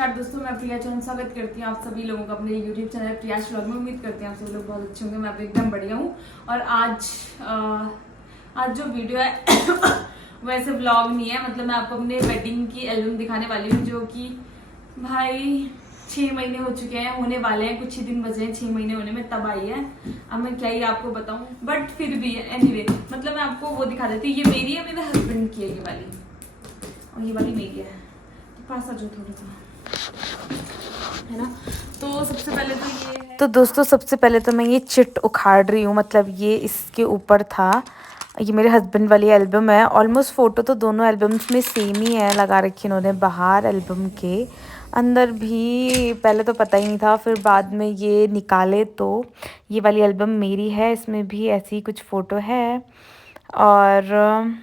नमस्कार दोस्तों, मैं प्रिया चौहान स्वागत करती हूँ आप सभी लोगों का अपने यूट्यूब चैनल प्रियाश व्लॉग में। उम्मीद करती हूँ आप सभी लोग बहुत अच्छे होंगे। मैं भी एकदम बढ़िया हूँ। और आज जो वीडियो है वैसे व्लॉग नहीं है, मतलब मैं आपको अपने वेडिंग की एल्बम दिखाने वाली हूँ, जो कि भाई 6 महीने हो चुके हैं, होने वाले हैं, कुछ ही दिन बचे हैं 6 महीने होने में, तब आई है। अब मैं क्या ही आपको बताऊँ, बट फिर भी एनीवे मतलब मैं आपको वो दिखा देती हूँ। ये मेरी है, मेरे हस्बैंड की है ये वाली, और ये वाली मेरी है। तो पास आ जाओ थोड़ा सा, है ना। तो सबसे पहले तो ये है, तो दोस्तों सबसे पहले तो मैं ये चिट उखाड़ रही हूँ, मतलब ये इसके ऊपर था। ये मेरे हस्बैंड वाली एल्बम है। ऑलमोस्ट फ़ोटो तो दोनों एल्बम्स में सेम ही है लगा रखी इन्होंने बाहर। एल्बम के अंदर भी पहले तो पता ही नहीं था, फिर बाद में ये निकाले तो ये वाली एल्बम मेरी है। इसमें भी ऐसी ही कुछ फ़ोटो है। और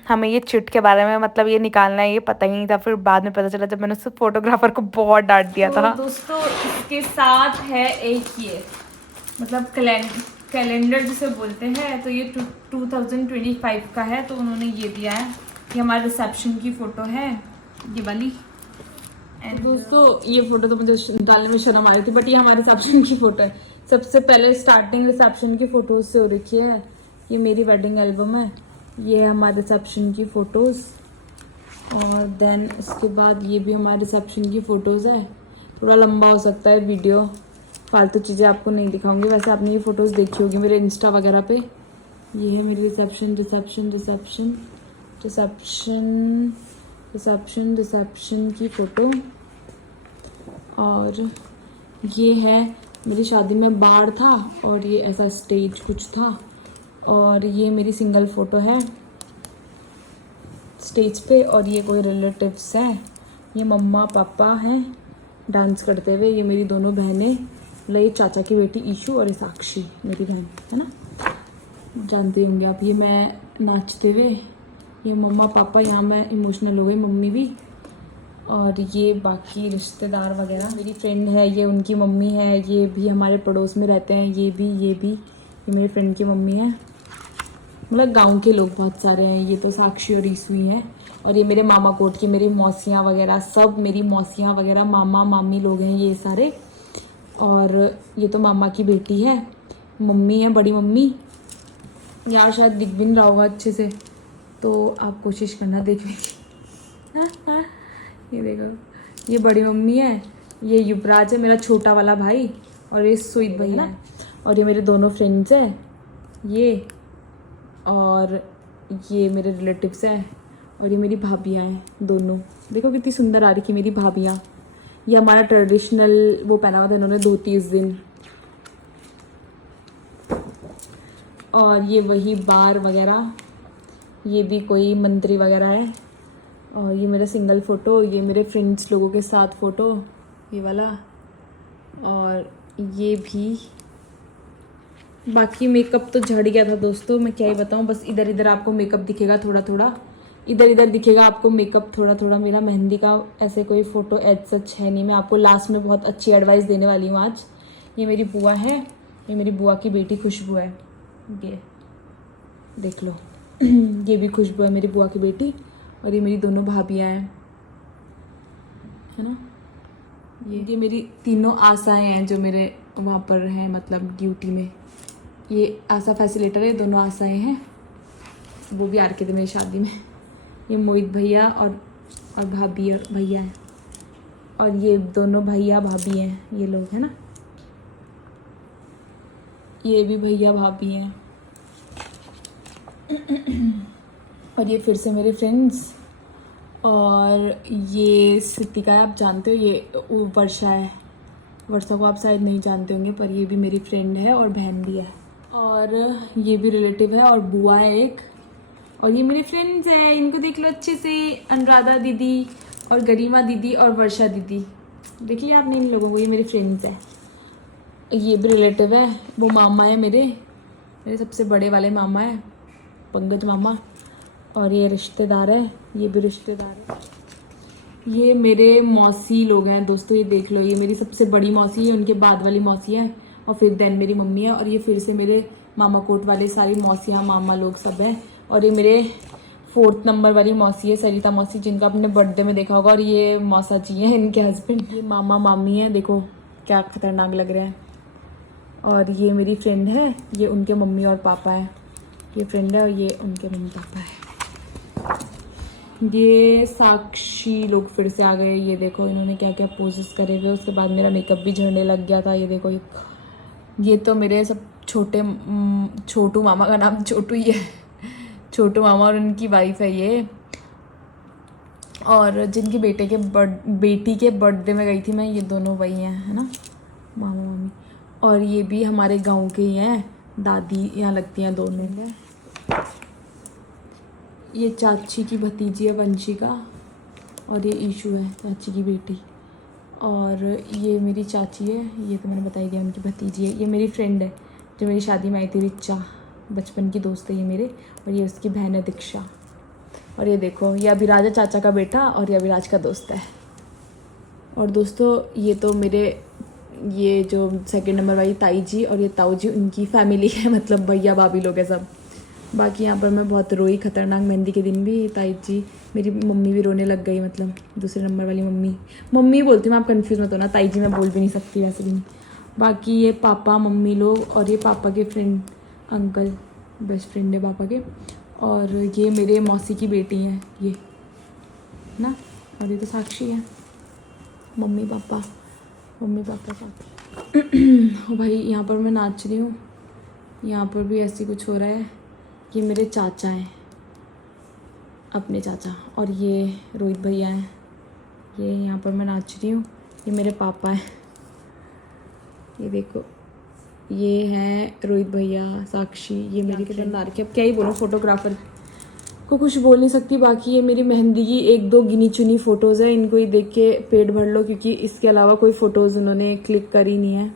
हमें ये चिट के बारे में मतलब ये निकालना है ये पता ही नहीं था, फिर बाद में पता चला जब मैंने उस फोटोग्राफर को बहुत डांट दिया था। दोस्तों इसके साथ है एक ये मतलब कैलेंडर जिसे बोलते हैं, तो ये 2025 का है। तो उन्होंने ये दिया है, ये हमारे रिसेप्शन की फ़ोटो है ये वाली। तो दोस्तों ये फ़ोटो तो मुझे डालने में शर्म आ रही थी, बट ये हमारे रिसेप्शन की फ़ोटो है। सबसे पहले स्टार्टिंग रिसेप्शन की फ़ोटोज़ से हो रखी है। ये मेरी वेडिंग एल्बम है, ये है हमारे रिसेप्शन की फ़ोटोज़। और देन इसके बाद ये भी हमारे रिसेप्शन की फ़ोटोज़ है। थोड़ा लंबा हो सकता है वीडियो, फालतू चीज़ें आपको नहीं दिखाऊंगी। वैसे आपने ये फ़ोटोज़ देखी होगी मेरे इंस्टा वगैरह पे। ये है मेरी रिसेप्शन की फ़ोटो। और ये है मेरी शादी में बार था, और ये ऐसा स्टेज कुछ था। और ये मेरी सिंगल फ़ोटो है स्टेज पे। और ये कोई रिलेटिव्स हैं, ये मम्मा पापा हैं डांस करते हुए। ये मेरी दोनों बहनें, मतलब ये चाचा की बेटी ईशू और ये साक्षी मेरी बहन है ना, जानते होंगे आप। ये मैं नाचते हुए, ये मम्मा पापा, यहाँ मैं इमोशनल हो गई, मम्मी भी। और ये बाकी रिश्तेदार वगैरह, मेरी फ्रेंड है, ये उनकी मम्मी है। ये भी हमारे पड़ोस में रहते हैं, ये मेरी फ्रेंड की मम्मी है। मतलब गांव के लोग बहुत सारे हैं। ये तो साक्षी और ईसु ही हैं। और ये मेरे मामा कोट की मेरी मौसियाँ वगैरह, सब मेरी मौसियाँ वगैरह, मामा मामी लोग हैं ये सारे। और ये तो मामा की बेटी है, मम्मी है, बड़ी मम्मी। यार शायद दिख भी नहीं रहा होगा अच्छे से, तो आप कोशिश करना देखने की। ये देखो, ये बड़ी मम्मी है, ये युवराज है मेरा छोटा वाला भाई, और ये स्वीट भैया है। और ये मेरे दोनों फ्रेंड्स हैं ये, और ये मेरे रिलेटिव्स हैं। और ये मेरी भाभियाँ हैं दोनों। देखो कितनी सुंदर आ रही थी मेरी भाभियाँ। ये हमारा ट्रेडिशनल वो पहना हुआ था इन्होंने धोती इस दिन। और ये वही बार वगैरह, ये भी कोई मंत्री वगैरह है। और ये मेरा सिंगल फ़ोटो, ये मेरे फ्रेंड्स लोगों के साथ फ़ोटो ये वाला। और ये भी बाकी मेकअप तो झड़ गया था दोस्तों, मैं क्या ही बताऊँ। बस इधर इधर आपको मेकअप दिखेगा थोड़ा थोड़ा, इधर इधर दिखेगा आपको मेकअप थोड़ा थोड़ा। मेरा मेहंदी का ऐसे कोई फ़ोटो एज सच है नहीं। मैं आपको लास्ट में बहुत अच्छी एडवाइस देने वाली हूँ आज। ये मेरी बुआ है, ये मेरी बुआ की बेटी खुशबू है, ये देख लो। ये भी खुशबू है मेरी बुआ की बेटी। और ये मेरी दोनों भाभियाँ हैं, है ना। ये मेरी तीनों आशाएं हैं जो मेरे वहाँ पर हैं, मतलब ड्यूटी में। ये आशा फैसिलेटर है, दोनों आशाएं हैं, वो भी आ रखे थे मेरी शादी में। ये मोहित भैया और भाभी और भैया हैं। और ये दोनों भैया भाभी हैं, ये लोग हैं ना, ये भी भैया भाभी हैं। और ये फिर से मेरे फ्रेंड्स। और ये सितिका है, आप जानते हो, ये वर्षा है। वर्षा को आप शायद नहीं जानते होंगे, पर ये भी मेरी फ्रेंड है और बहन भी है। और ये भी रिलेटिव है, और बुआ है एक। और ये मेरे फ्रेंड्स हैं, इनको देख लो अच्छे से, अनुराधा दीदी और गरिमा दीदी और वर्षा दीदी। देख लिया आपने इन लोगों को, ये मेरे फ्रेंड्स हैं। ये भी रिलेटिव है, वो मामा है मेरे सबसे बड़े वाले मामा है, पंकज मामा। और ये रिश्तेदार है, ये भी रिश्तेदार है। ये मेरे मौसी लोग हैं दोस्तों, ये देख लो, ये मेरी सबसे बड़ी मौसी है, उनके बाद वाली मौसी है, और फिर देन मेरी मम्मी है। और ये फिर से मेरे मामा कोट वाले सारी मौसियाँ मामा लोग सब हैं। और ये मेरे 4th नंबर वाली मौसी है, सरिता मौसी, जिनका आपने बर्थडे में देखा होगा। और ये मौसा जी हैं, इनके हस्बैंड। ये मामा मामी हैं, देखो क्या खतरनाक लग रहा है। और ये मेरी फ्रेंड है, ये उनके मम्मी और पापा है। ये फ्रेंड है और ये उनके मम्मी पापा है। ये साक्षी लोग फिर से आ गए। ये देखो इन्होंने क्या क्या पोजेस करे हुए। उसके बाद मेरा मेकअप भी झड़ने लग गया था। ये देखो ये तो मेरे सब छोटू मामा का नाम छोटू ही है। छोटू मामा और उनकी वाइफ है ये। और जिनकी बेटी के बर्थडे में गई थी मैं, ये दोनों वही हैं, है ना, मामा मामी। और ये भी हमारे गांव के ही हैं, दादी यहाँ लगती हैं दोनों। ये चाची की भतीजी है वंशिका, और ये ईशू है चाची की बेटी। और ये मेरी चाची है, ये तो मैंने बता ही दिया, उनकी भतीजी है। ये मेरी फ्रेंड है जो मेरी शादी में आई थी, रिचा, बचपन की दोस्त है ये मेरे। और ये उसकी बहन है दीक्षा। और ये देखो ये अभिराज है चाचा का बेटा, और ये अभिराज का दोस्त है। और दोस्तों ये तो मेरे ये जो 2nd नंबर वाली ताई जी और ये ताऊ जी, उनकी फैमिली है, मतलब भैया भाभी लोग हैं सब। बाकी यहाँ पर मैं बहुत रोई, खतरनाक मेहंदी के दिन भी। ताई जी, मेरी मम्मी भी रोने लग गई, मतलब 2 नंबर वाली मम्मी बोलती हूँ, आप कंफ्यूज मत होना, ताई जी मैं बोल भी नहीं सकती वैसे भी। बाकी ये पापा मम्मी लोग, और ये पापा के फ्रेंड अंकल, बेस्ट फ्रेंड है पापा के। और ये मेरे मौसी की बेटी हैं ये ना। और ये तो साक्षी है, मम्मी पापा साथ। भाई यहाँ पर मैं नाच रही हूँ, यहाँ पर भी ऐसे कुछ हो रहा है। ये मेरे चाचा हैं, अपने चाचा। और ये रोहित भैया हैं, ये यहाँ पर मैं नाच रही हूँ। ये मेरे पापा हैं, ये देखो, ये हैं रोहित भैया, साक्षी। ये मेरी किरदार की, अब क्या ही बोलूँ, फोटोग्राफर को कुछ बोल नहीं सकती। बाकी ये मेरी मेहंदी की 1-2 गिनी चुनी फ़ोटोज़ है, इनको ही देख के पेट भर लो, क्योंकि इसके अलावा कोई फ़ोटोज़ उन्होंने क्लिक करी नहीं है।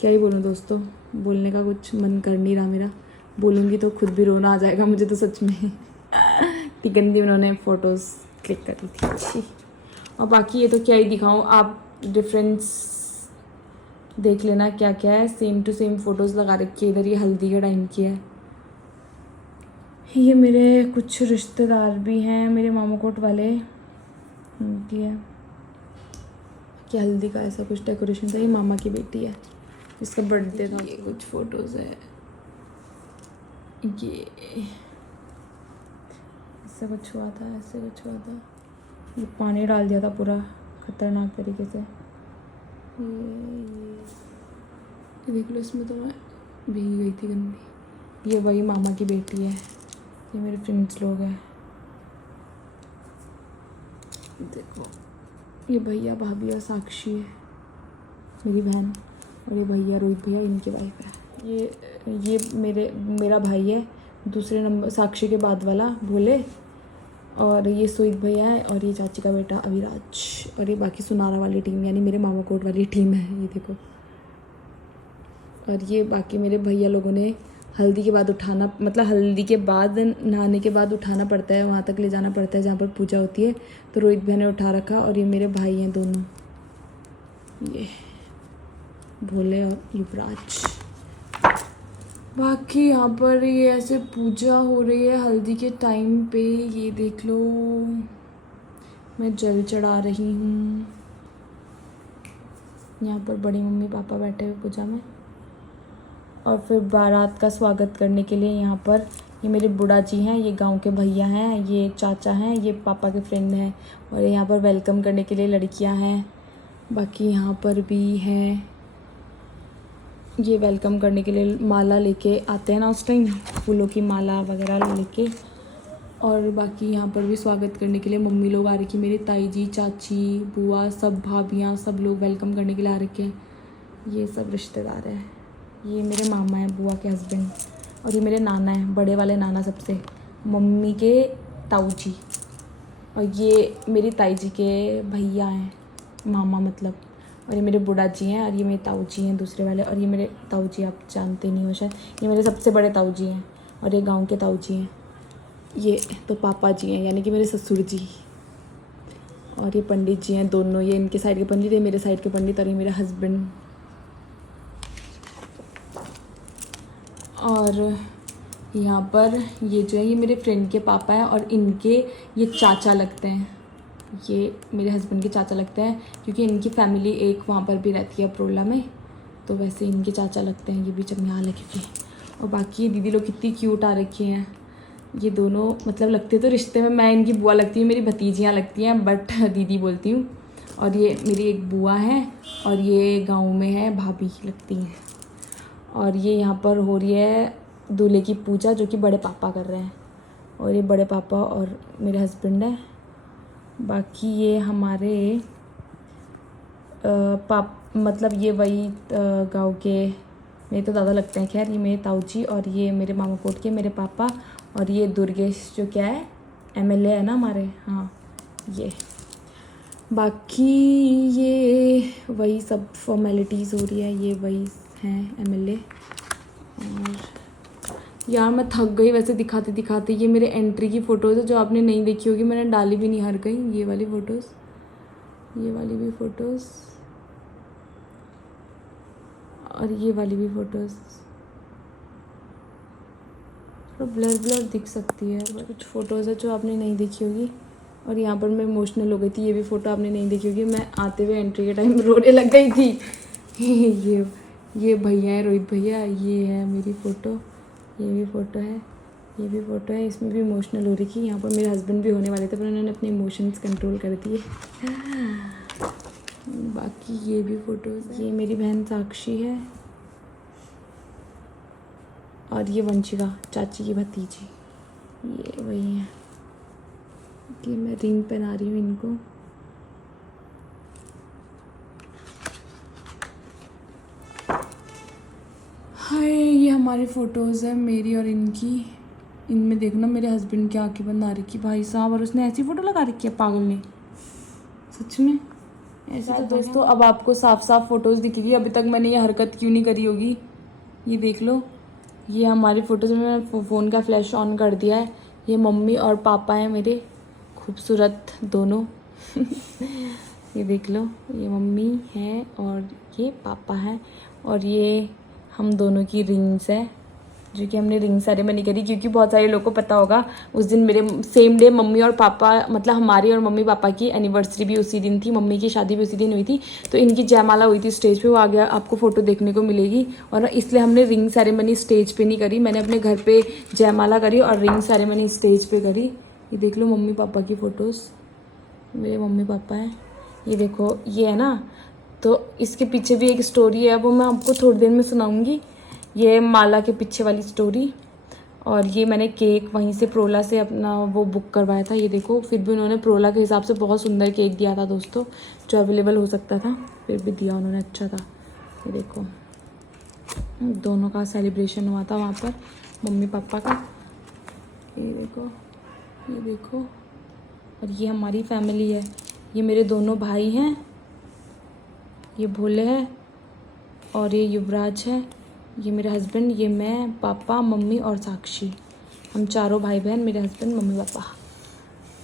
क्या ही बोलूँ दोस्तों, बोलने का कुछ मन कर नहीं रहा मेरा। बोलूँगी तो खुद भी रोना आ जाएगा मुझे तो सच में। इतनी गंदी उन्होंने फ़ोटोज़ क्लिक करी थी, अच्छी। और बाकी ये तो क्या ही दिखाऊँ, आप डिफरेंस देख लेना क्या क्या है। सेम टू सेम फ़ोटोज़ लगा रखी है। इधर ये हल्दी के टाइम की है। ये मेरे कुछ रिश्तेदार भी हैं, मेरे मामा कोट वाले, उनकी है कि हल्दी का ऐसा कुछ डेकोरेशन था। ये मामा की बेटी है, इसका बर्थडे था। ये कुछ फ़ोटोज़ है, ये इससे कुछ हुआ था, ऐसे कुछ हुआ था। ये पानी डाल दिया था पूरा खतरनाक तरीके से। ये देख लो, इसमें तो मैं भीग गई थी गंदी। ये वही मामा की बेटी है, ये मेरे फ्रेंड्स लोग हैं। देखो ये भैया भाभी और साक्षी है मेरी बहन, और ये भैया रोहित भैया, इनकी वाइफ है। ये मेरा भाई है 2 नंबर, साक्षी के बाद वाला, भोले। और ये सोहित भैया है, और ये चाची का बेटा अविराज। और ये बाकी सुनारा वाली टीम, यानी मेरे मामा कोट वाली टीम है, ये देखो। और ये बाकी मेरे भैया लोगों ने हल्दी के बाद उठाना, मतलब हल्दी के बाद नहाने के बाद उठाना पड़ता है, वहाँ तक ले जाना पड़ता है जहाँ पर पूजा होती है। तो रोहित भैया ने उठा रखा, और ये मेरे भाई हैं दोनों, ये भोले और युवराज। बाकी यहाँ पर ये ऐसे पूजा हो रही है हल्दी के टाइम पे। ये देख लो, मैं जल चढ़ा रही हूँ। यहाँ पर बड़ी मम्मी पापा बैठे हुए पूजा में। और फिर बारात का स्वागत करने के लिए यहाँ पर ये मेरे बुढ़ा जी हैं, ये गांव के भैया हैं, ये चाचा हैं, ये पापा के फ्रेंड हैं। और यहाँ पर वेलकम करने के लिए लड़कियाँ हैं। बाकी यहाँ पर भी हैं, ये वेलकम करने के लिए माला लेके आते हैं ना उस टाइम, फूलों की माला वगैरह लेके। और बाकी यहाँ पर भी स्वागत करने के लिए मम्मी लोग आ रखी, मेरी ताई जी, चाची, बुआ, सब भाभियाँ, सब लोग वेलकम करने के लिए आ रखे हैं। ये सब रिश्तेदार हैं। ये मेरे मामा हैं, बुआ के हस्बैंड। और ये मेरे नाना हैं, बड़े वाले नाना सबसे, मम्मी के ताऊ जी। और ये मेरी ताई जी के भैया हैं, मामा मतलब। और ये मेरे बुढ़ा जी हैं, और ये मेरे ताऊ जी हैं दूसरे वाले। और ये मेरे ताऊ जी आप जानते नहीं हो शायद, ये मेरे सबसे बड़े ताऊ जी हैं, और ये गांव के ताऊ जी हैं। ये तो पापा जी हैं, यानी कि मेरे ससुर जी। और ये पंडित जी हैं दोनों, ये इनके साइड के पंडित, ये मेरे साइड के पंडित। और ये मेरे हस्बैंड। और यहाँ पर ये जो है ये मेरे फ्रेंड के पापा हैं और इनके ये चाचा लगते हैं, ये मेरे हस्बैंड के चाचा लगते हैं क्योंकि इनकी फैमिली एक वहाँ पर भी रहती है प्रोला में, तो वैसे इनके चाचा लगते हैं। ये भी चमियाल है क्योंकि, और बाकी ये दीदी लोग कितनी क्यूट आ रखी हैं। ये दोनों मतलब लगते तो रिश्ते में मैं इनकी बुआ लगती हूँ, मेरी भतीजियाँ लगती हैं बट दीदी बोलती हूँ। और ये मेरी एक बुआ है और ये गाँव में है भाभी लगती हैं। और ये यहाँ पर हो रही है दूल्हे की पूजा जो कि बड़े पापा कर रहे हैं, और ये बड़े पापा और मेरे हस्बैंड है। बाकी ये हमारे मतलब ये वही गांव के मेरे तो दादा लगते हैं। खैर ये मेरे ताऊ जी और ये मेरे मामा कोट के मेरे पापा, और ये दुर्गेश जो क्या है एमएलए है ना हमारे, हाँ ये। बाकी ये वही सब फॉर्मेलिटीज़ हो रही है, ये वही हैं एमएलए। और यार मैं थक गई वैसे दिखाते दिखाते। ये मेरे एंट्री की फ़ोटोज़ है जो आपने नहीं देखी होगी, मैंने डाली भी नहीं हर कहीं। ये वाली फ़ोटोज़, ये वाली भी फ़ोटोज़ और ये वाली भी फ़ोटोज़। थोड़ा ब्लर ब्लर दिख सकती है, कुछ फ़ोटोज़ है जो आपने नहीं देखी होगी। और यहाँ पर मैं इमोशनल हो गई थी, ये भी फ़ोटो आपने नहीं देखी होगी। मैं आते हुए एंट्री के टाइम रोने लग गई थी। ये भैया है रोहित भैया, ये है मेरी फ़ोटो, ये भी फ़ोटो है, ये भी फ़ोटो है। इसमें भी इमोशनल हो रही थी। यहाँ पर मेरे हस्बैंड भी होने वाले थे पर उन्होंने अपने इमोशंस कंट्रोल कर दिए। बाकी ये भी फ़ोटोज़, ये मेरी बहन साक्षी है और ये वंशिका चाची की भतीजी, ये वही है। कि मैं रिंग पहना रही हूँ इनको। हाय ये हमारी फ़ोटोज़ है मेरी और इनकी। इनमें देखना मेरे हस्बैंड की आंखें बंद आ रखी भाई साहब, और उसने ऐसी फ़ोटो लगा रखी है पागल ने, सच में ऐसे। तो दोस्तों अब आपको साफ साफ फ़ोटोज़ दिखेगी। अभी तक मैंने ये हरकत क्यों नहीं करी होगी, ये देख लो। ये हमारी फ़ोटोज़ में मैंने फ़ोन का फ्लैश ऑन कर दिया है। ये मम्मी और पापा हैं मेरे, खूबसूरत दोनों। ये देख लो, ये मम्मी है और ये पापा हैं, और ये हम दोनों की रिंग्स है जो कि हमने रिंग सेरेमनी करी। क्योंकि बहुत सारे लोगों को पता होगा उस दिन मेरे सेम डे मम्मी और पापा मतलब हमारी और मम्मी पापा की एनिवर्सरी भी उसी दिन थी, मम्मी की शादी भी उसी दिन हुई थी। तो इनकी जयमाला हुई थी स्टेज पे, वो आगे आपको फ़ोटो देखने को मिलेगी। और इसलिए हमने रिंग सेरेमनी स्टेज पे नहीं करी, मैंने अपने घर पे जयमाला करी और रिंग सेरेमनी स्टेज पे करी। ये देख लो मम्मी पापा की फ़ोटोज़, मेरे मम्मी पापा हैं। ये देखो ये है ना, तो इसके पीछे भी एक स्टोरी है, वो मैं आपको थोड़ी देर में सुनाऊंगी। ये माला के पीछे वाली स्टोरी। और ये मैंने केक वहीं से प्रोला से अपना वो बुक करवाया था। ये देखो फिर भी उन्होंने प्रोला के हिसाब से बहुत सुंदर केक दिया था दोस्तों, जो अवेलेबल हो सकता था, फिर भी दिया उन्होंने, अच्छा था। ये देखो दोनों का सेलिब्रेशन हुआ था वहाँ पर, मम्मी पापा का। ये देखो, ये देखो। और ये हमारी फैमिली है, ये मेरे दोनों भाई हैं, ये भोले हैं और ये युवराज है, ये मेरे हस्बैंड, ये मैं, पापा, मम्मी और साक्षी। हम चारों भाई बहन, मेरे हस्बैंड, मम्मी पापा।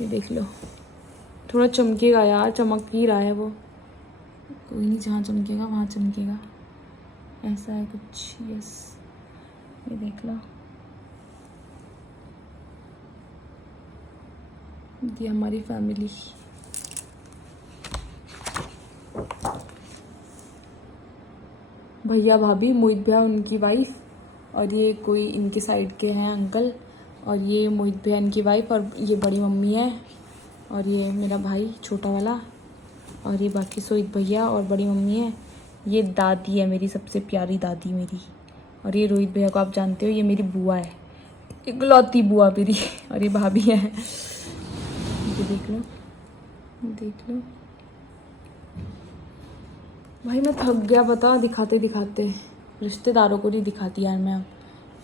ये देख लो, थोड़ा चमकेगा यार, चमक ही रहा है वो, कोई नहीं, जहाँ चमकेगा वहाँ चमकेगा, ऐसा है कुछ। यस ये देख लो, ये हमारी फैमिली। भैया भाभी, मोहित भैया उनकी वाइफ, और ये कोई इनके साइड के हैं अंकल, और ये मोहित भैया इनकी वाइफ, और ये बड़ी मम्मी है, और ये मेरा भाई छोटा वाला, और ये बाकी सोहित भैया और बड़ी मम्मी है। ये दादी है मेरी, सबसे प्यारी दादी मेरी, और ये रोहित भैया को आप जानते हो, ये मेरी बुआ है, इकलौती बुआ मेरी, और ये भाभी है। ये देख लो, देख लो भाई, मैं थक गया पता दिखाते दिखाते, रिश्तेदारों को नहीं दिखाती यार मैं अब।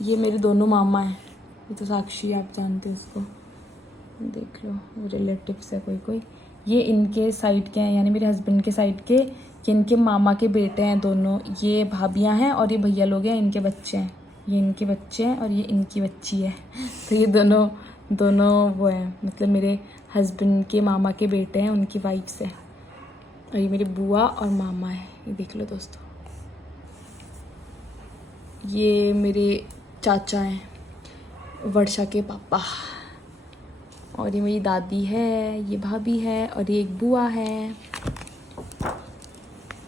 ये मेरे दोनों मामा हैं, ये तो साक्षी आप जानते हो उसको, देख लो, वो रिलेटिव्स है कोई कोई। ये इनके साइड के हैं, यानी मेरे हस्बैंड के साइड के, ये इनके मामा के बेटे हैं दोनों। ये भाभियां हैं और ये भैया लोग हैं, इनके बच्चे हैं, ये इनके बच्चे हैं और ये इनकी बच्ची है। तो ये दोनों वो हैं, मतलब मेरे हस्बैंड के मामा के बेटे हैं, उनकी वाइफ्स है। और ये मेरी बुआ और मामा है, ये देख लो दोस्तों। ये मेरे चाचा हैं, वर्षा के पापा, और ये मेरी दादी है, ये भाभी है, और ये एक बुआ है।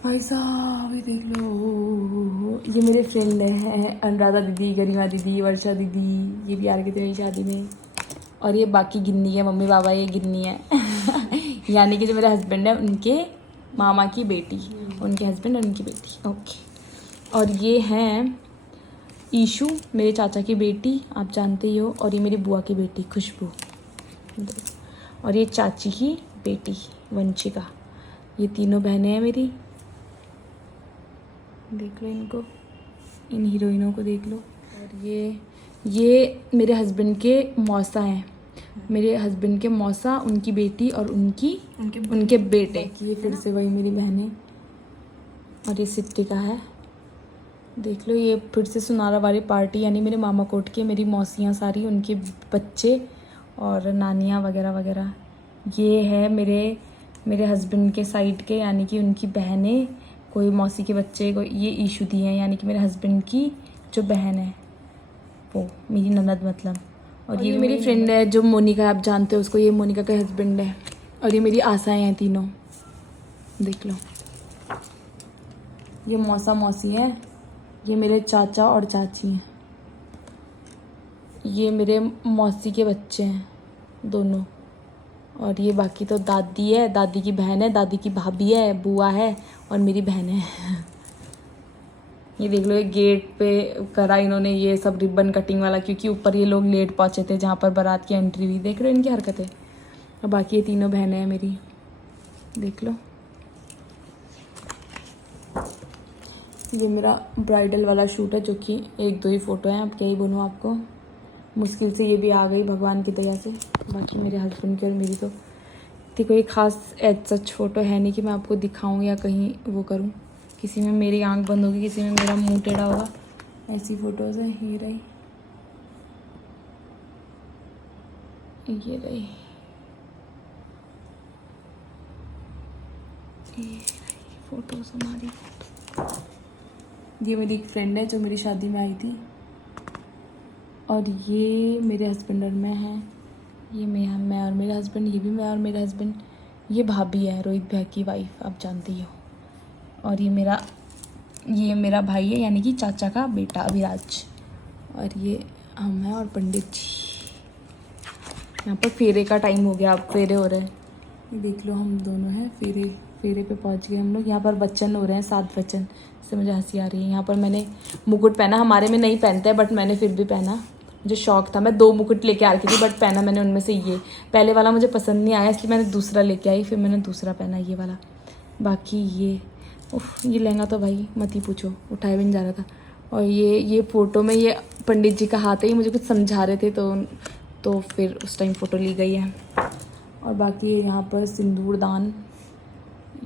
भाई साहब ये देख लो, ये मेरे फ्रेंड हैं, अनुराधा दीदी, गरिमा दीदी, वर्षा दीदी, ये भी आ रही थी मेरी शादी में। और ये बाकी गिन्नी है, मम्मी पापा ये गिन्नी है यानी कि जो मेरे हस्बैंड है उनके मामा की बेटी, उनके हस्बैंड और उनकी बेटी। ओके। और ये हैं ईशू, मेरे चाचा की बेटी, आप जानते ही हो, और ये मेरी बुआ की बेटी खुशबू, और ये चाची की बेटी वंशिका। ये तीनों बहनें हैं मेरी, देख लो इनको, इन हीरोइनों को देख लो। और ये मेरे हस्बैंड के मौसा हैं, मेरे हस्बैंड के मौसा, उनकी बेटी और उनके बेटे। ये फिर से वही मेरी बहनें, और ये सिट्टिका है, देख लो। ये फिर से सुनारा वाली पार्टी, यानी मेरे मामा कोट के, मेरी मौसियाँ सारी, उनके बच्चे और नानियाँ वगैरह वगैरह। ये है मेरे हस्बैंड के साइड के, यानी कि उनकी बहनें, कोई मौसी के बच्चे, कोई ये ईशू दी हैं, यानी कि मेरे हस्बैंड की जो बहन है वो मेरी ननद मतलब। और ये मेरी फ्रेंड है जो मोनिका, आप जानते हो उसको, ये मोनिका का हस्बैंड है। और ये मेरी आशाएं हैं तीनों, देख लो। ये मौसा मौसी है, ये मेरे चाचा और चाची हैं, ये मेरे मौसी के बच्चे हैं दोनों। और ये बाकी तो दादी है, दादी की बहन है, दादी की भाभी है, बुआ है, और मेरी बहन है ये देख लो, ये गेट पे करा इन्होंने ये सब रिबन कटिंग वाला, क्योंकि ऊपर ये लोग लेट पहुंचे थे जहाँ पर बारात की एंट्री हुई। देख रहे हो इनकी हरकतें। और बाकी ये तीनों बहनें हैं मेरी, देख लो। ये मेरा ब्राइडल वाला शूट है, जो कि 1-2 ही फ़ोटो हैं, अब क्या ही बोलूँ आपको। मुश्किल से ये भी आ गई भगवान की दया से। बाकी मेरे हस्बैंड की और मेरी तो इतनी कोई ख़ास एज सच फ़ोटो है नहीं कि मैं आपको दिखाऊं या कहीं वो करूं। किसी में मेरी आंख बंद होगी, किसी में मेरा मुंह टेढ़ा होगा, ऐसी फ़ोटोज़ हैं। ये रही, ये रही, ये फ़ोटोज़ हमारी। ये मेरी एक फ्रेंड है जो मेरी शादी में आई थी, और ये मेरे हस्बैंड और मैं हैं। ये मैं और मेरा हस्बैंड, ये भी मैं और मेरा हस्बैंड। ये भाभी है, रोहित भैया की वाइफ, आप जानती हो। और ये मेरा भाई है, यानी कि चाचा का बेटा अभिराज। और ये हम हैं और पंडित जी। यहाँ पर फेरे का टाइम हो गया, अब फेरे हो रहे हैं। ये देख लो, हम दोनों हैं, फेरे पे पहुँच गए हम लोग। यहाँ पर वचन हो रहे हैं, 7 वचन। इससे मुझे हंसी आ रही है। यहाँ पर मैंने मुकुट पहना, हमारे में नहीं पहनते हैं बट मैंने फिर भी पहना, मुझे शौक था। मैं 2 मुकुट लेके आ रही थी बट पहना मैंने उनमें से ये पहले वाला मुझे पसंद नहीं आया, इसलिए मैंने दूसरा लेके आई, फिर मैंने दूसरा पहना ये वाला। बाकी ये लहंगा तो भाई मत ही पूछो, उठाए भी नहीं जा रहा था। और ये फ़ोटो में ये पंडित जी का हाथ है, ये मुझे कुछ समझा रहे थे तो फिर उस टाइम फ़ोटो ली गई है। और बाकी यहाँ पर सिंदूर दान,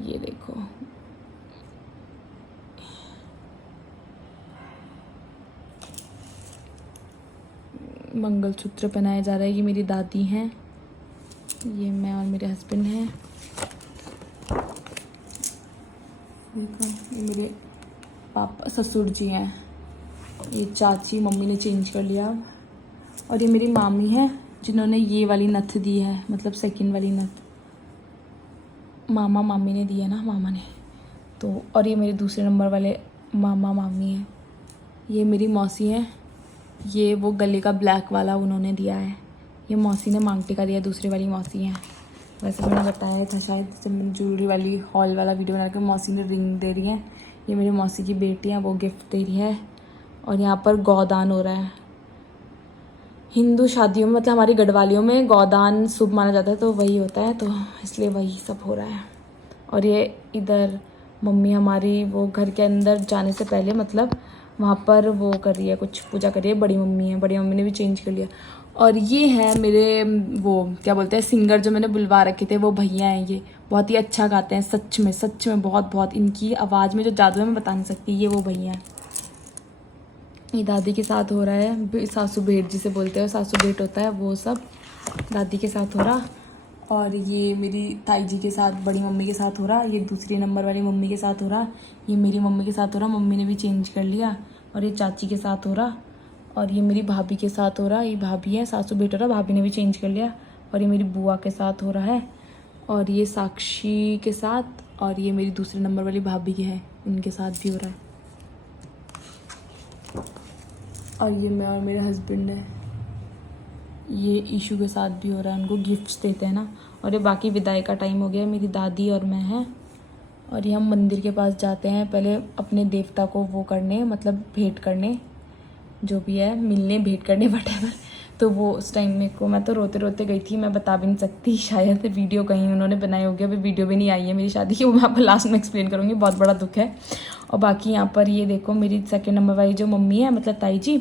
ये देखो, मंगलसूत्र पहनाया जा रहा है। ये मेरी दादी हैं, ये मैं और मेरे हस्बैंड हैं। देखो, ये मेरे पापा ससुर जी हैं, ये चाची, मम्मी ने चेंज कर लिया अब। और ये मेरी मामी है जिन्होंने ये वाली नथ दी है, मतलब सेकंड वाली नथ मामी ने दी है ना, मामा ने तो। और ये मेरे दूसरे नंबर वाले मामी हैं। ये मेरी मौसी हैं, ये वो गले का ब्लैक वाला उन्होंने दिया है, ये मौसी ने मांग टीका दिया, दूसरी वाली मौसी हैं। वैसे मैंने बताया था शायद, जब मैंने ज्वेलरी वाली हॉल वाला वीडियो बना के, मौसी ने रिंग दे रही है। ये मेरी मौसी की बेटी है, वो गिफ्ट दे रही है। और यहाँ पर गौदान हो रहा है। हिंदू शादियों में, मतलब हमारी गढ़वालियों में गौदान शुभ माना जाता है, तो वही होता है, तो इसलिए वही सब हो रहा है। और ये इधर मम्मी हमारी वो घर के अंदर जाने से पहले, मतलब वहाँ पर वो कर रही है, कुछ पूजा कर रही है। बड़ी मम्मी है, बड़ी मम्मी ने भी चेंज कर लिया। और ये है मेरे वो क्या बोलते हैं, सिंगर जो मैंने बुलवा रखे थे, वो भैया हैं। ये बहुत ही अच्छा गाते हैं, सच में बहुत इनकी आवाज़ में जो जादू है मैं बता नहीं सकती। ये वो भैया हैं। ये दादी के साथ हो रहा है, सासू भेंट जिसे बोलते हैं, सासू भेंट होता है, वो सब दादी के साथ हो रहा। और ये मेरी ताई जी के साथ, बड़ी मम्मी के साथ हो रहा। ये दूसरी नंबर वाली मम्मी के साथ हो रहा। ये मेरी मम्मी के साथ हो रहा, मम्मी ने भी चेंज कर लिया। और ये चाची के साथ हो रहा। और ये मेरी भाभी के साथ हो रहा है, ये भाभी है, सासू बेटा रहा, भाभी ने भी चेंज कर लिया। और ये मेरी बुआ के साथ हो रहा है, और ये साक्षी के साथ, और ये मेरी दूसरे नंबर वाली भाभी की है, इनके साथ भी हो रहा है। और ये मैं और मेरे हस्बैंड है, ये ईशू के साथ भी हो रहा है, उनको गिफ्ट्स देते हैं ना। और ये बाकी विदाई का टाइम हो गया, मेरी दादी और मैं हैं। और ये हम मंदिर के पास जाते हैं पहले अपने देवता को वो करने, मतलब भेंट करने, जो भी है, मिलने, भेंट करने, वटेवर। तो वो उस टाइम मेरे को, मैं तो रोते रोते गई थी, मैं बता भी नहीं सकती, शायद वीडियो कहीं उन्होंने बनाई होगी, अभी वीडियो भी नहीं आई है मेरी शादी की, वो मैं आपको लास्ट में एक्सप्लेन करूँगी, बहुत बड़ा दुख है। और बाकी यहाँ पर ये देखो मेरी सेकंड नंबर वाली जो मम्मी है, मतलब ताई जी,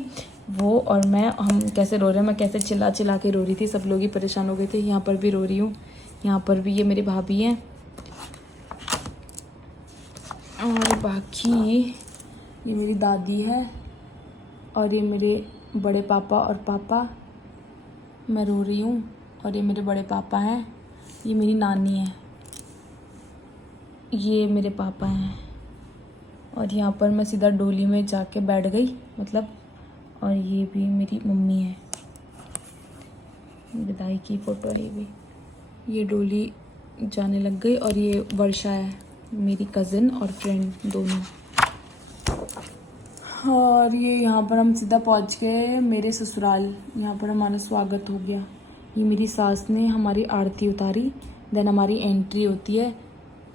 वो और मैं, हम कैसे रो रहे हैं, मैं कैसे चिल्ला चिल्ला के रो रही थी, सब लोग ही परेशान हो गए थे। यहाँ पर भी रो रही हूँ, यहाँ पर भी ये मेरी भाभी हैं। और बाकी ये मेरी दादी है, और ये मेरे बड़े पापा और पापा, मैं रो रही हूँ। और ये मेरे बड़े पापा हैं, ये मेरी नानी है, ये मेरे पापा हैं। और यहाँ पर मैं सीधा डोली में जाके बैठ गई, मतलब। और ये भी मेरी मम्मी है, विदाई की फ़ोटो है ये भी। ये डोली जाने लग गई। और ये वर्षा है, मेरी कज़िन और फ्रेंड दोनों। और ये यहाँ पर हम सीधा पहुँच गए मेरे ससुराल, यहाँ पर हमारा स्वागत हो गया। ये मेरी सास ने हमारी आरती उतारी, देन हमारी एंट्री होती है।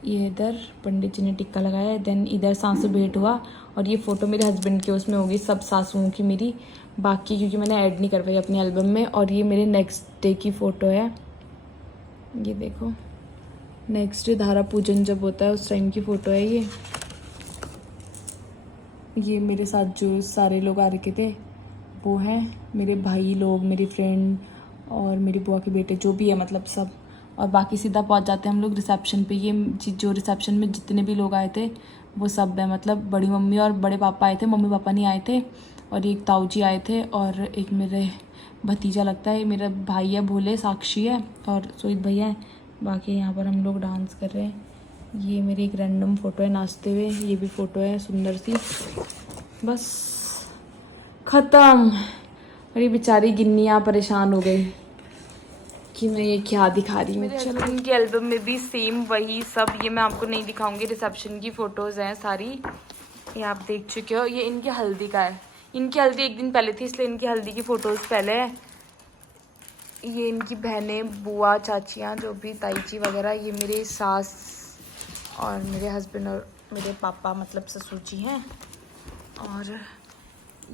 ये इधर पंडित जी ने टिक्का लगाया है, देन इधर सांस से भेंट हुआ। और ये फ़ोटो मेरे हस्बैंड के उसमें होगी, सब सासुओं की मेरी, बाकी क्योंकि मैंने ऐड नहीं कर पाई अपनी एल्बम में। और ये मेरे नेक्स्ट डे की फ़ोटो है, ये देखो, नेक्स्ट डे धारा पूजन जब होता है उस टाइम की फ़ोटो है ये मेरे साथ जो सारे लोग आ रखे थे वो हैं मेरे भाई लोग, मेरी फ्रेंड और मेरी बुआ के बेटे, जो भी है, मतलब सब। और बाकी सीधा पहुंच जाते हैं हम लोग रिसेप्शन पे। ये जो रिसेप्शन में जितने भी लोग आए थे वो सब है, मतलब बड़ी मम्मी और बड़े पापा आए थे, मम्मी पापा नहीं आए थे। और एक ताऊ जी आए थे, और एक मेरे भतीजा लगता है, मेरा भाई है भोले, साक्षी है, और सोहित भैया है। बाकी यहाँ पर हम लोग डांस कर रहे हैं। ये मेरी एक रैंडम फ़ोटो है नाचते हुए, ये भी फ़ोटो है सुंदर सी। बस ख़त्म। और ये बेचारी गिन्नियाँ परेशान हो गई कि मैं ये क्या दिखा रही हूँ। चलो, इनकी एल्बम में भी सेम वही सब, ये मैं आपको नहीं दिखाऊंगी, रिसेप्शन की फ़ोटोज़ हैं सारी, ये आप देख चुके हो। ये इनकी हल्दी का है, इनकी हल्दी एक दिन पहले थी, इसलिए इनकी हल्दी की फ़ोटोज़ पहले है। ये इनकी बहनें, बुआ, चाचियाँ, जो भी ताई जी वगैरह, ये मेरे सास और मेरे हस्बैंड और मेरे पापा, मतलब ससुर जी हैं। और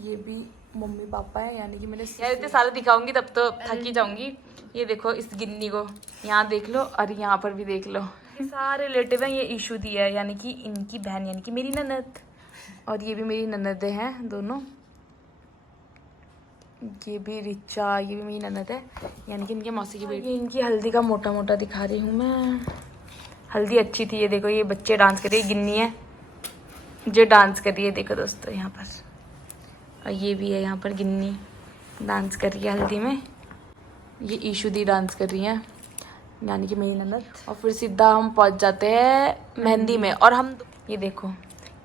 ये भी मम्मी पापा है, यानी कि मेरे यार इतने सारे दिखाऊंगी तब तो थक ही जाऊंगी। ये देखो इस गिन्नी को, यहाँ देख लो और यहाँ पर भी देख लो, ये सारे रिलेटिव हैं। ये ईशू दी है, यानी कि इनकी बहन, यानी कि मेरी ननद। और ये भी मेरी ननद हैं दोनों, ये भी रिचा, ये भी मेरी ननद है, यानी कि इनके मौसी की बेटी। इनकी हल्दी का मोटा मोटा दिखा रही हूँ मैं। हल्दी अच्छी थी। ये देखो, ये बच्चे डांस कर रही है, गिन्नी है जो डांस कर रही है, देखो दोस्तों यहाँ पर। और ये भी है यहाँ पर गिन्नी, डांस कर रही है हल्दी में। ये ईशू दी डांस कर रही हैं, यानी कि मेरी ननद। और फिर सीधा हम पहुँच जाते हैं मेहंदी में। और हम, ये देखो,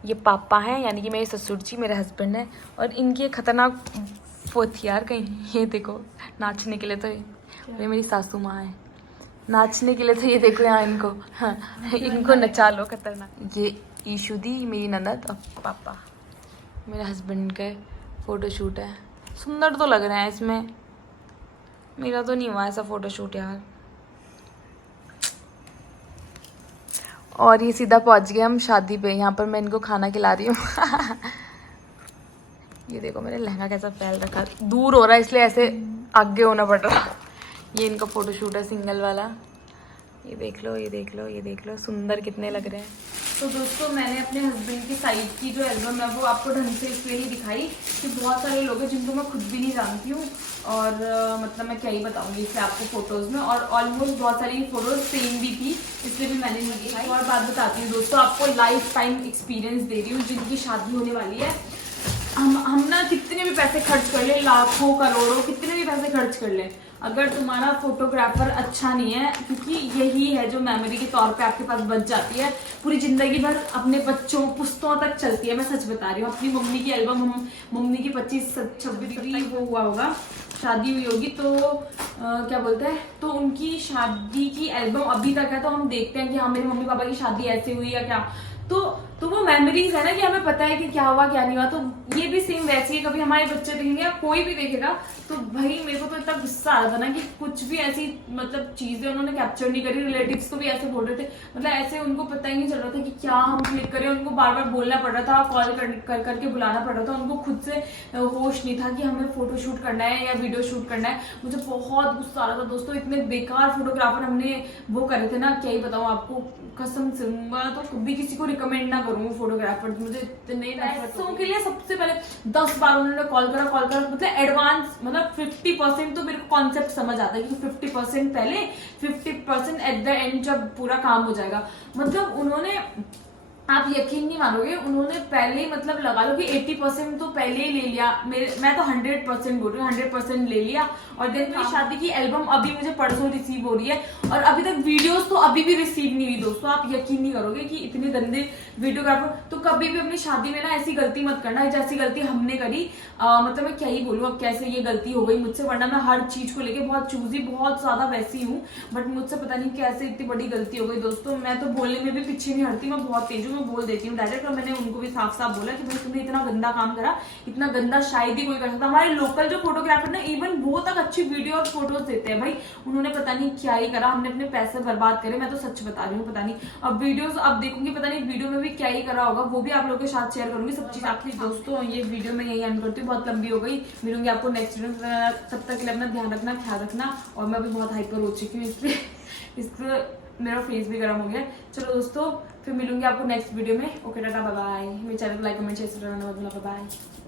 ये पापा हैं, यानी कि मेरे ससुर जी, मेरे हस्बैंड हैं। और इनकी खतरनाक वो थी यार कहीं, ये देखो नाचने के लिए, तो ये मेरी सासू माँ है, नाचने के लिए, तो ये देखो यहाँ इनको, हाँ इनको नचा लो खतरनाक। ये ईशू दी मेरी ननद, और पापा मेरे हस्बैंड के फ़ोटोशूट है। सुंदर तो लग रहे हैं इसमें, मेरा तो नहीं हुआ ऐसा फ़ोटोशूट यार। और ये सीधा पहुंच गए हम शादी पे, यहाँ पर मैं इनको खाना खिला रही हूँ। ये देखो मेरे लहंगा कैसा फैल रखा, दूर हो रहा है इसलिए ऐसे आगे होना पड़ रहा। ये इनका फ़ोटोशूट है सिंगल वाला, ये देख लो, ये देख लो, ये देख लो, सुंदर कितने लग रहे हैं। तो दोस्तों मैंने अपने हस्बैंड की साइड की जो एल्बम है वो आपको ढंग से इसलिए नहीं दिखाई कि बहुत सारे लोग हैं जिनको मैं खुद भी नहीं जानती हूँ, और मतलब मैं क्या ही बताऊँगी इससे आपको फ़ोटोज़ में। और ऑलमोस्ट बहुत सारी फ़ोटोज़ सेम भी थी, इसलिए भी मैंने नहीं दिखाई। और बात बताती हूँ दोस्तों, आपको लाइफ टाइम एक्सपीरियंस दे रही हूँ। जिनकी शादी होने वाली है, हम ना कितने भी पैसे खर्च कर लें, लाखों करोड़ों कितने भी पैसे खर्च कर लें, अगर तुम्हारा फोटोग्राफर अच्छा नहीं है, क्योंकि यही है जो मेमोरी के तौर पे आपके पास बच जाती है, पूरी जिंदगी भर अपने बच्चों पुश्तों तक चलती है। मैं सच बता रही हूँ, अपनी मम्मी की एल्बम, हम मम्मी की 25-26 वो हुआ होगा, शादी हुई होगी, तो क्या बोलते हैं, तो उनकी शादी की एल्बम अभी तक है, तो हम देखते हैं कि हाँ मेरे मम्मी पापा की शादी ऐसे हुई या क्या, तो वो मेमोरीज है ना कि हमें पता है कि क्या हुआ क्या नहीं हुआ। तो ये भी सेम वैसी है, कभी हमारे बच्चे देखेंगे या कोई भी देखेगा तो भाई मेरे को तो इतना गुस्सा आ रहा था ना कि कुछ भी ऐसी मतलब चीजें उन्होंने कैप्चर नहीं करी। रिलेटिव्स को भी ऐसे बोल रहे थे, मतलब ऐसे उनको पता ही नहीं चल रहा था कि क्या हम क्लिक करें, उनको बार बार बोलना पड़ रहा था, कॉल कर करके बुलाना पड़ रहा था, उनको खुद से होश नहीं था कि हमें फोटो शूट करना है या वीडियो शूट करना है। मुझे बहुत गुस्सा आ रहा था दोस्तों, इतने बेकार फोटोग्राफर हमने वो करे थे ना, क्या ही बताऊं आपको, कसम से मैं तो कभी किसी को रिकमेंड ना करूँ फोटोग्राफर। मुझे इतने पैसों के लिए सबसे पहले 10 बार उन्होंने कॉल करा मतलब एडवांस, मतलब 50% तो मेरे को कॉन्सेप्ट समझ आता है कि 50% पहले 50% एट द एंड जब पूरा काम हो जाएगा। मतलब उन्होंने, आप यकीन नहीं मानोगे, उन्होंने पहले मतलब लगा लो कि 80% तो पहले ही ले लिया, मैं तो 100% बोल रही हूँ, 100% ले लिया। और देन मेरी शादी की एल्बम अभी मुझे परसों रिसीव हो रही है और अभी तक वीडियोस तो अभी भी रिसीव नहीं हुई दोस्तों। आप यकीन नहीं करोगे कि इतने गंदे वीडियोग्राफर। तो कभी भी अपनी शादी में ना ऐसी गलती मत करना जैसी गलती हमने करी। मतलब मैं क्या ही बोलूँ अब, कैसे ये गलती हो गई मुझसे, वरना मैं हर चीज को लेके बहुत चूजी, बहुत ज्यादा वैसी हूँ, बट मुझसे पता नहीं कैसे इतनी बड़ी गलती हो गई दोस्तों। मैं तो बोलने में भी पीछे नहीं हटती, मैं बहुत तेज हूँ, मैं बोल देती हूँ डायरेक्ट। और मैंने उनको भी साफ साफ बोला कि भाई तुमने इतना गंदा काम करा, इतना गंदा शायद ही कोई कर सकता। हमारे लोकल जो फोटोग्राफर ना, इवन वो तक अच्छी वीडियो और फोटोज देते हैं भाई, उन्होंने पता नहीं क्या ही करा, हमने अपने पैसे बर्बाद करे। मैं तो सच बता रही हूँ, पता नहीं अब वीडियोस अब देखूंगी, पता नहीं वीडियो में भी क्या ही करा होगा, वो भी आप लोगों के साथ शेयर करूंगी सब चीज। आपकी दोस्तों ये वीडियो में यही एंड करती हूँ, बहुत लंबी हो गई, मिलूंगी आपको नेक्स्ट वीडियो में। तब तक के लिए अपना ध्यान रखना, ख्याल रखना। और मैं अभी बहुत हाइपर हो चुकी हूँ इसलिए मेरा फेस भी गर्म हो गया। चलो दोस्तों, फिर मिलूंगी आपको नेक्स्ट वीडियो में। Okay tata bye bye. मेरे चैनल को लाइक कमेंट शेयर करना मत भूलना। Bye bye.